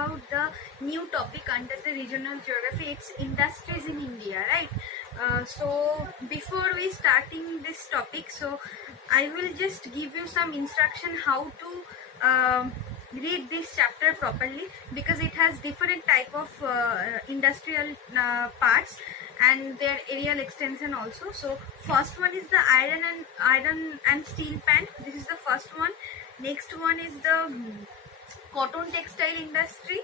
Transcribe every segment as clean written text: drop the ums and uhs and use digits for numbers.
about the new topic under the regional geography. It's industries in India, right? So before we starting this topic, so I will just give you some instruction how to read this chapter properly, because it has different type of industrial parts and their areal extension also. So first one is the iron and steel plant. This is the first one. Next one is the cotton textile industry.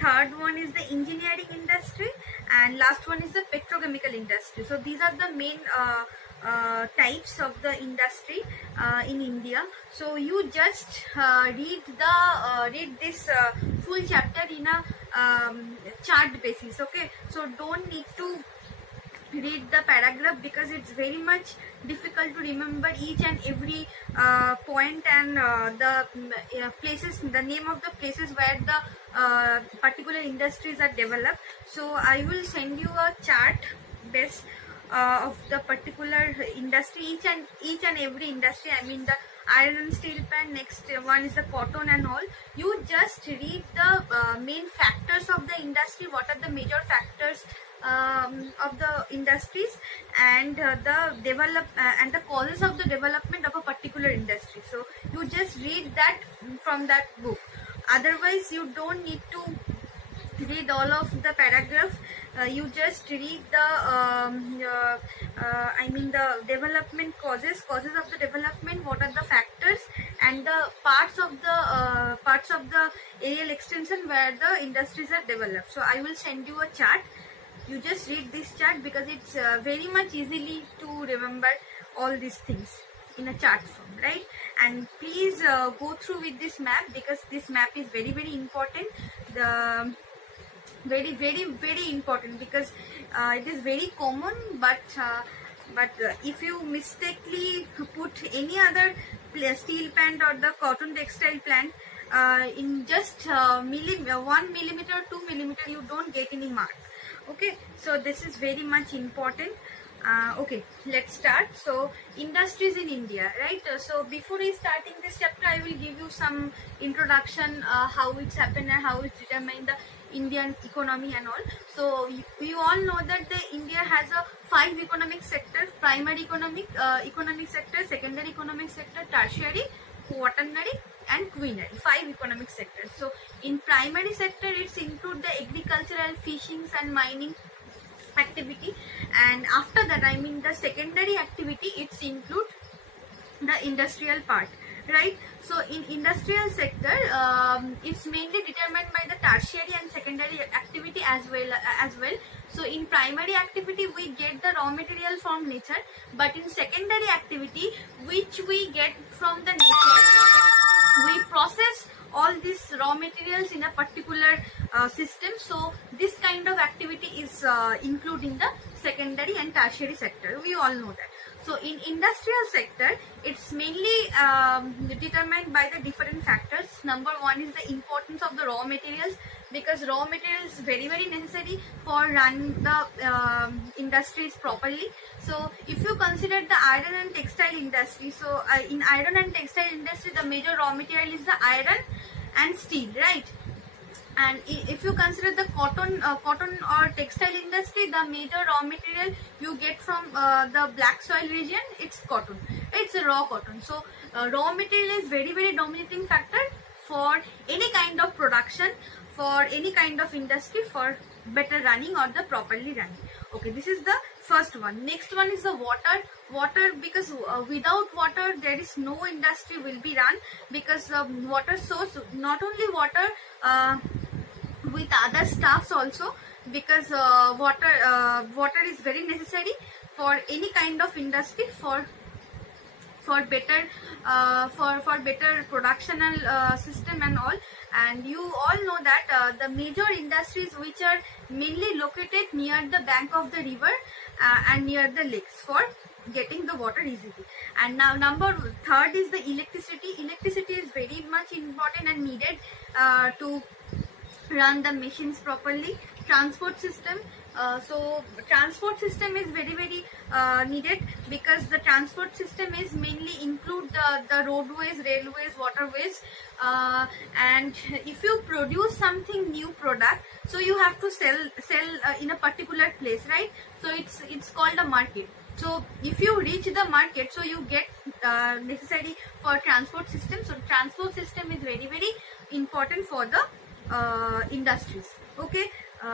Third one is the engineering industry, and last one is the petrochemical industry. So these are the main types of the industry in India. So you just read this full chapter in a chart basis. Okay, so don't need to read the paragraph because it's very much difficult to remember each and every point and the places, the name of the places where the particular industries are developed. So I will send you a chart base of the particular industry, each and every industry. I mean the iron and steel plant, next one is the cotton and all. You just read the main factors of the industry, what are the major factors of the industries, and and the causes of the development of a particular industry. So you just read that from that book. Otherwise you don't need to read all of the paragraph. You just read the the development causes of the development, what are the factors, and the parts of the areal extension where the industries are developed. So I will send you a chart. You just read this chart because it's very much easily to remember all these things in a chart form, right? And please go through with this map, because this map is very important. The very important, because it is very common, but if you mistakenly put any other steel plant or the cotton textile plant in just 1 millimeter, 2 millimeter, you don't get any mark. Okay, so this is very much important. Okay, let's start. So industries in India, right? So before starting this chapter, I will give you some introduction, how it's happened and how it's determined the Indian economy and all. So you all know that the India has a 5 economic sectors: primary economic sector, secondary economic sector, tertiary, quaternary, and quinary. 5 economic sectors. So in primary sector, it's include the agricultural, fishing and mining activity, and after that, I mean the secondary activity, it's include the industrial part, right? So in industrial sector, it's mainly determined by the tertiary and secondary activity as well. So in primary activity, we get the raw material from nature, but in secondary activity, which we get from the nature, we process all these raw materials in a particular system. So this kind of activity is included in the secondary and tertiary sector. We all know that. So in industrial sector, it's mainly determined by the different factors. Number one is the importance of the raw materials, because raw materials is very necessary for run the industries properly. So if you consider the iron and textile industry, so in iron and textile industry, the major raw material is the iron and steel, right? And if you consider the cotton or textile industry, the major raw material you get from the black soil region, it's cotton. It's a raw cotton. So raw material is very dominating factor for any kind of production, for any kind of industry, for better running or the properly running. Okay, this is the first one. Next one is the water, because without water there is no industry will be run, because water source, not only water, with other stuffs also, because water is very necessary for any kind of industry, for better productional system and all. And you all know that the major industries which are mainly located near the bank of the river and near the lakes for getting the water easily. And now third is the electricity. Electricity is very much important and needed to run the machines properly. Transport system, So transport system is very needed, because the transport system is mainly include the roadways, railways, waterways, and if you produce something new product, so you have to sell in a particular place, right? So it's called a market. So if you reach the market, so you get necessary for transport system. So transport system is very important for the industries. Okay.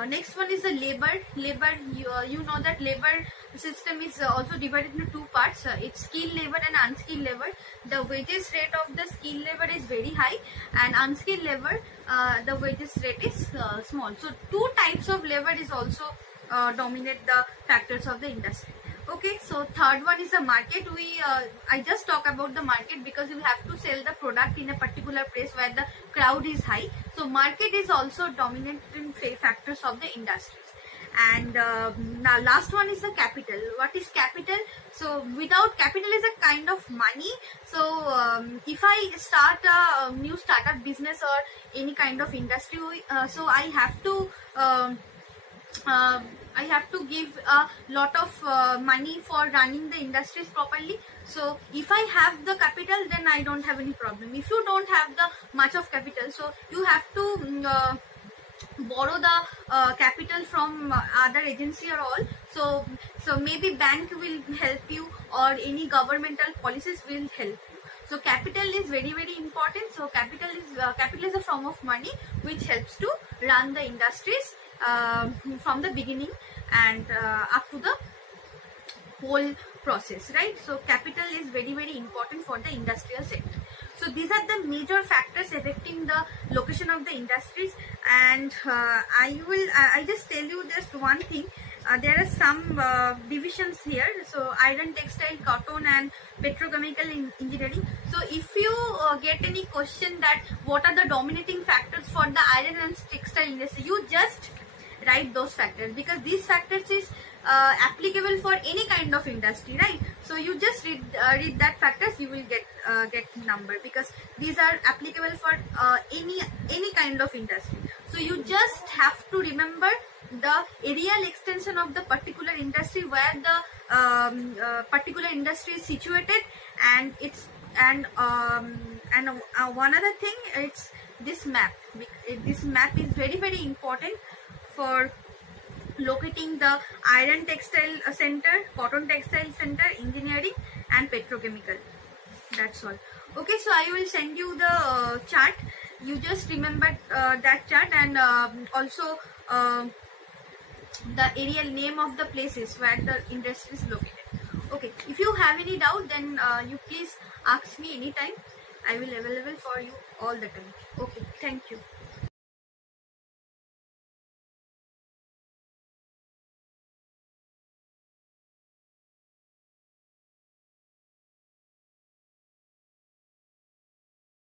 Next one is the labor. You know that labor system is also divided into two parts. It's skilled labor and unskilled labor. The wages rate of the skilled labor is very high, and unskilled labor, the wages rate is small. So two types of labor is also dominate the factors of the industry. Okay, so third one is the market. I just talk about the market because we have to sell the product in a particular place where the crowd is high. So market is also dominating factors of the industries. And now last one is the capital. What is capital? So without capital is a kind of money. So if I start a new startup business or any kind of industry, so I have to give a lot of money for running the industries properly. So if I have the capital, then I don't have any problem. If you don't have the much of capital, so you have to borrow the capital from other agency or all. So maybe bank will help you, or any governmental policies will help you. So capital is very important. So capital is a form of money which helps to run the industries from the beginning and up to the whole process, right? So capital is very important for the industrial sector. So these are the major factors affecting the location of the industries. And I just tell you just one thing. There are some divisions here. So iron, textile, cotton, and petrochemical engineering. So if you get any question that what are the dominating factors for the iron and textile industry, you just write those factors, because these factors is applicable for any kind of industry, right? So you just read that factors, you will get number, because these are applicable for any kind of industry. So you just have to remember the areal extension of the particular industry, where the particular industry is situated, and one other thing, it's this map. This map is very important for locating the iron textile center, cotton textile center, engineering, and petrochemical. That's all. Okay, so I will send you the chart. You just remember that chart, and also the aerial name of the places where the industry is located. Okay, if you have any doubt, then you please ask me anytime. I will available for you all the time. Okay, thank you.